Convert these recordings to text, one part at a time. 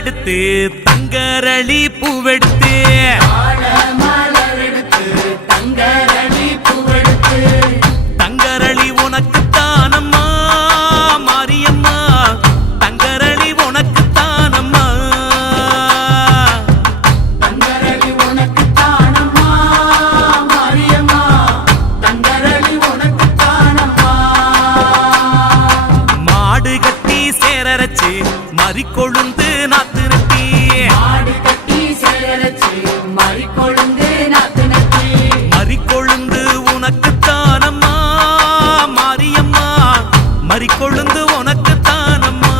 எடுத்து தங்கரளி பூவெடுத்து தங்கரளி உனக்கு தானம்மா மாரியம்மா தங்கரளி உனக்கு தானம்மா தங்கரளி உனக்கு தானம்மா மாரியம்மா தங்கரளி உனக்கு தானம்மா மாடு கட்டி சேரரச்சு மறிக்கொழுந்து நாத்து நட்டி மாடு கட்டி சேரரச்சு மறிக்கொழுந்து நாத்து நட்டி மறிக்கொழுந்து உனக்கு தானம்மா மாரியம்மா மறிக்கொழுந்து உனக்கு தானம்மா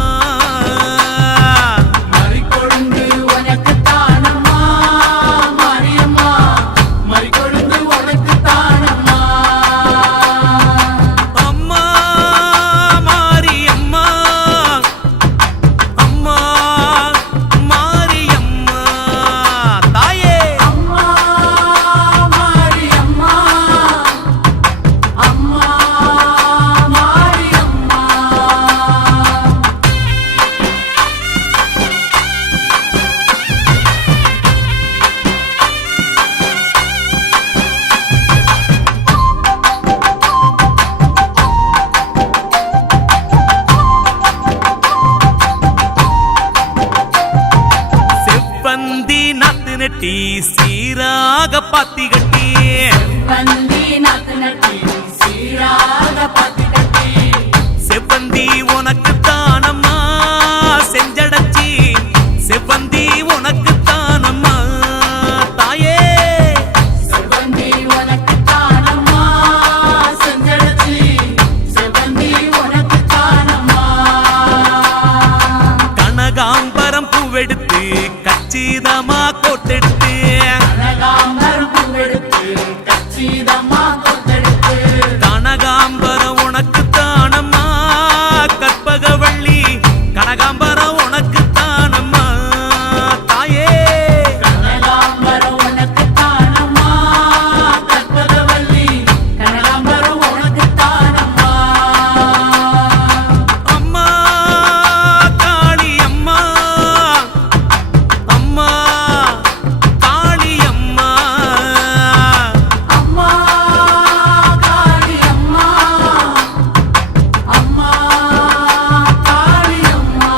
மறிக்கொழுந்து உனக்கு தானம்மா மாரியம்மா மறிக்கொழுந்து உனக்கு தானம்மா அம்மா மாரியம்மா அம்மா மாரியம்மா தாயே அம்மா மாரியம்மா அம்மா மாரியம்மா செவ்வந்தி நாத்து நட்டி சீராக பாத்தி கட்டி வந்தி நாத்து நட்டி சீராக பாத்தி கட்டி செவ்வந்தி உனக்கு தானம்மா செஞ்சடச்சி செவ்வந்தி உனக்கு தானம்மா தாயே செவ்வந்தி உனக்கு தானம்மா செஞ்சடச்சி செவ்வந்தி உனக்கு தானம்மா கனகாம்பரம் பூவெடுத்து கச்சிதமா கோட்டெடுத்து கனகாம்பரம் பூவெடுத்து கச்சிதம்மா கொத்தெடுத்து கனகாம்பரம் உனக்கு தானம்மா கற்பகவள்ளி கனகாம்பரம் உனக்கு தானம்மா தாயே கனகாம்பரம் உனக்கு தானம்மா கற்பகவல்லி கனகாம்பரம் உனக்கு தானம்மா அம்மா காளி அம்மா அம்மா காளி அம்மா அம்மா காளி அம்மா அம்மா காளி அம்மா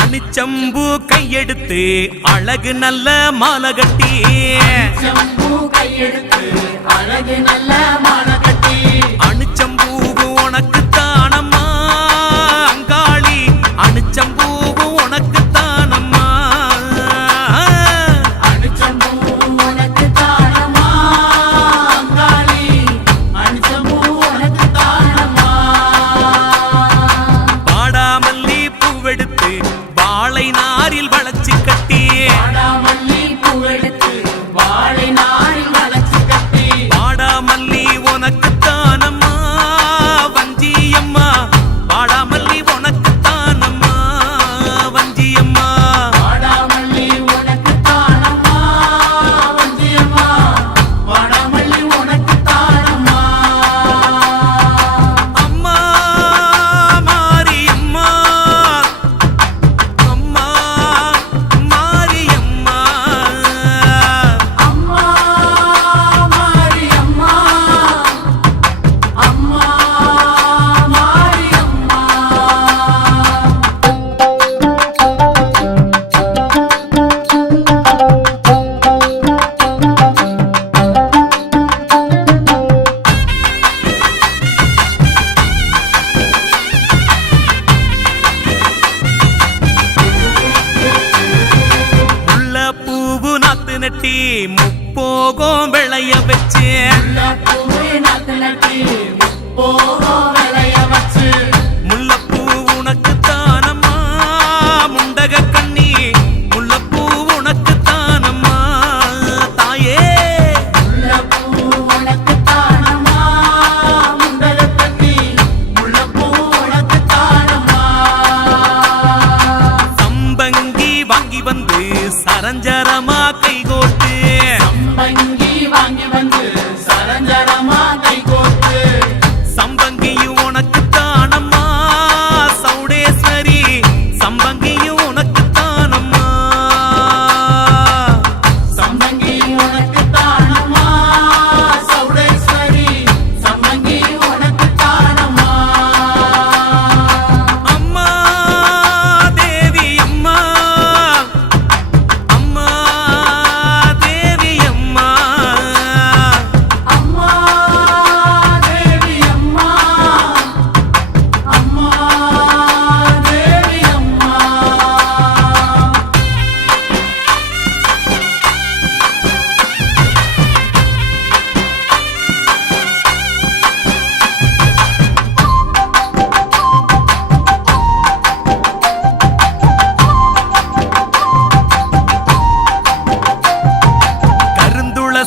அணிச்சம்பு கையெடுத்து அழகு நல்ல மாலை கட்டி செம்பு கையெடுத்து அழகு நல்ல மாலை கட்டி அணிச்சம்பூவு உனக்கு தானம்மா அங்காளி அணிச்சம்பூவு உனக்கு தானம்மா அணிச்சம்பூ உனக்கு தானம்மா அங்காளி அணிச்சம்பூ உனக்கு தானம்மா பாடாமல்லி பூவெடுத்து வாழை நாரில் வளைச்சு கட்டி வாடாமல்லி பூவெடுத்து வாழை நாரில் வளைச்சு கட்டி வாடாமல்லி உனக்கு தானம்மா வஞ்சியம்மா வாடாமல்லி உனக்கு தானம்மா வஞ்சியம்மா வாடாமல்லி உனக்கு தானம்மா வஞ்சியம்மா வாடாமல்லி உனக்கு தானம்மா அம்மா மாரியம்மா அம்மா மாரியம்மா அம்மா மாரியம்மா அம்மா மாரியம்மா முல்லை பூவு நாத்து நட்டி முப்போகம் விளைய வச்சு பூவே நாத்து நட்டி போகும் விளைய வச்சு முல்லைப்பூ உனக்கு தானம்மா முண்டக கண்ணி முல்லைப்பூ உனக்கு தானம்மா தாயே முல்லைப்பூ உனக்கு தானம்மா முண்டகத் தண்ணி முல்லைப்பூ உனக்கு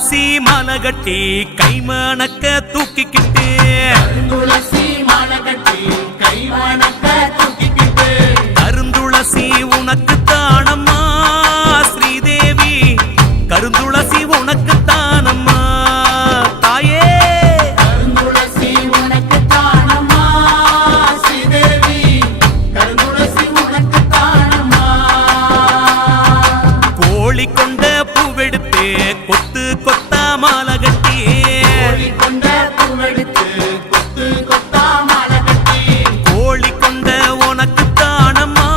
கருந்துளசி மாலை கட்டி கைமணக்க தூக்கிக்கிட்டு கருந்துளசி மாலை கட்டி கைமணக்க தூக்கிக்கிட்டு கருந்துளசி உனக்கு தானம்மா ஸ்ரீதேவி கருந்துளசி உனக்கு தானம்மா தாயே கருந்துளசி உனக்கு தானம்மா ஸ்ரீதேவி கருந்துளசி உனக்கு தானம்மா கோழி கொண்ட பூவெடுத்து கொத்து கொத்தா மாலை கட்டி கோழி கொண்ட பூவெடுத்து கொத்து கொத்தா மாலை கட்டி கோழி கொண்ட உனக்கு தானம்மா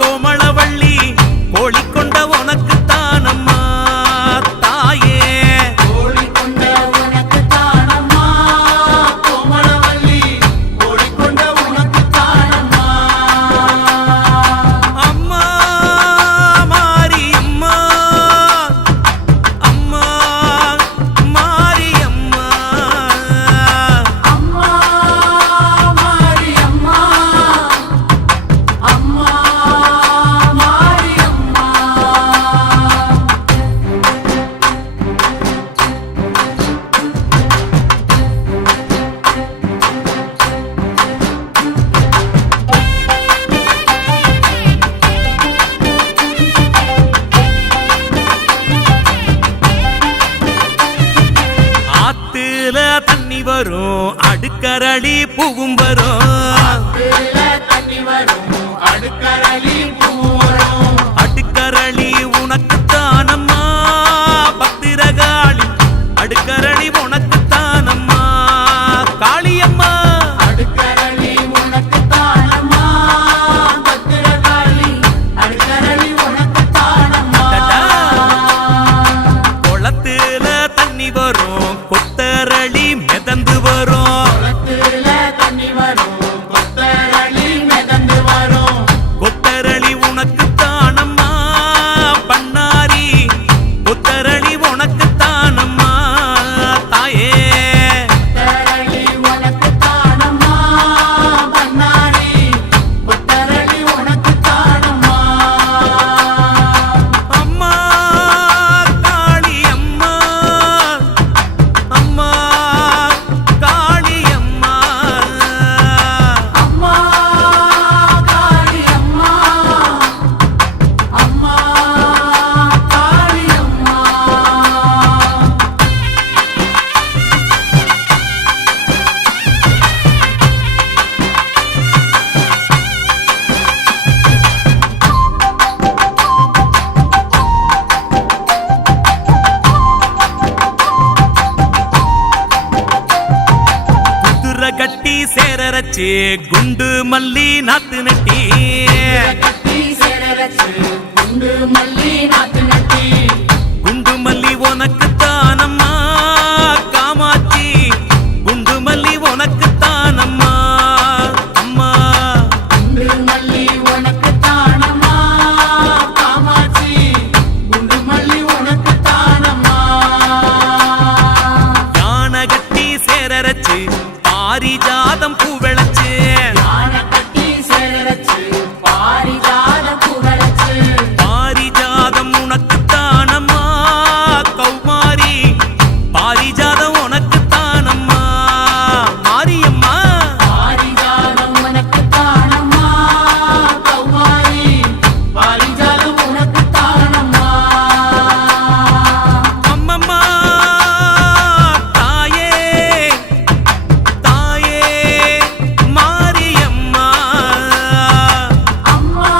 கோமளவள்ளி கோழி கொண்ட உனக்கு தானம்மா தாயே கோழி கொண்ட உனக்கு தானம்மா கோமளவள்ளி கோழி கொண்ட உனக்கு தானம்மா அம்மா மாரியம்மா அம்மா மாரியம்மா அம்மா மாரியம்மா அம்மா மாரியம்மா ஆத்துல தண்ணி வரும் அடுக்கரளி பூவும் வரும் ஆத்துல தண்ணி வரும் அடுக்கரளி பூ வரும் அடுக்கரளி உனக்கு தானம்மா பத்திரகாளி அடுக்கரளி உனக்கு தானம்மா காளியம்மா அடுக்கரளி உனக்கு தானம்மா பத்திரகாளி அடுக்கரளி உனக்கு தானம்மா குளத்துல தண்ணி வரும் கொத்தரளி மிதந்து வரும் குளத்துல தண்ணி வரும் கொத்தரளி மிதந்து வரும் கொத்தரளி உனக்கு தானம்மா பண்ணாரி கொத்தரளி உனக்கு தானம்மா தாயே கொத்தரளி உனக்கு தானம்மா பண்ணாரி கொத்தரளி உனக்கு தானம்மா அம்மா காளி அம்மா அம்மா காளி அம்மா அம்மா காளி அம்மா அம்மா காளி அம்மா குதிரை கட்டி சேரரச்சு குண்டு மல்லி நாத்து நட்டி கட்டி சேரரச்சு குண்டு மல்லி நாத்து நட்டி குண்டு மல்லி உனக்கு தானம்மா காமாட்சி குண்டு மல்லி உனக்கு தானம்மா அம்மா குண்டு மல்லி உனக்கு தானம்மா காமாட்சி குண்டு மல்லி உனக்கு தானம்மா யானை கட்டி சேரரச்சு பாரிஜாதம் பூ விளைச்சு யானை கட்டி சேரரச்சு பாரிஜாத புகழச்சு பாரிஜாதம் உனக்கு தானம்மா கௌமாரி பாரிஜாதம் உனக்கு தானம்மா மாரியம்மா பாரிஜாதம் உனக்கு தானம்மா கௌமாரி பாரிஜாதம் உனக்கு தானம்மா அம்மம்மா தாயே தாயே மாரியம்மா அம்மா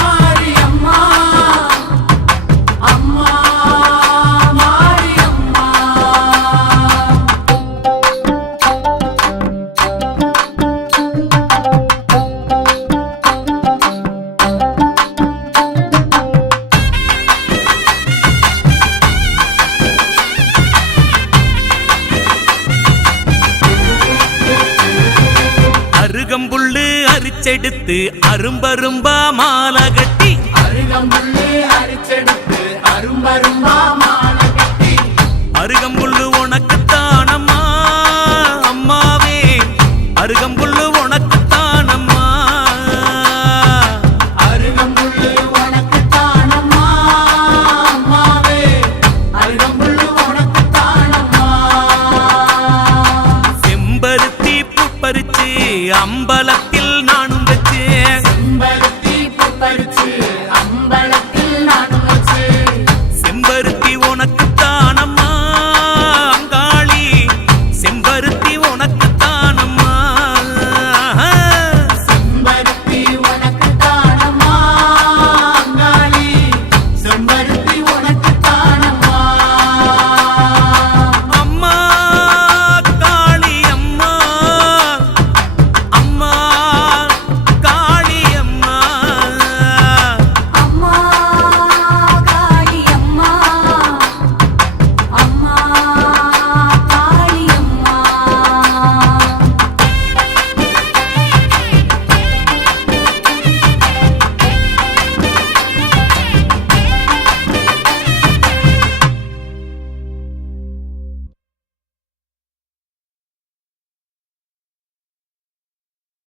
மாரியம்மா அம்மா மாரியம்மா அருகம்புல்லு அரிச்செடுத்து அரும்பரும்பா மாலை கட்டி அருகம்புல்லு அரிச்செடுத்து அரும்பரும்பா மாலை கட்டி அருகம்புல்லு உனக்கு தானம்மா அம்மாவே அருகம்புல்லு உனக்கு தானம்மா அருகம்புல்லு உனக்கு தானம்மா அம்மாவே அருகம்புல்லு உனக்குத்தான்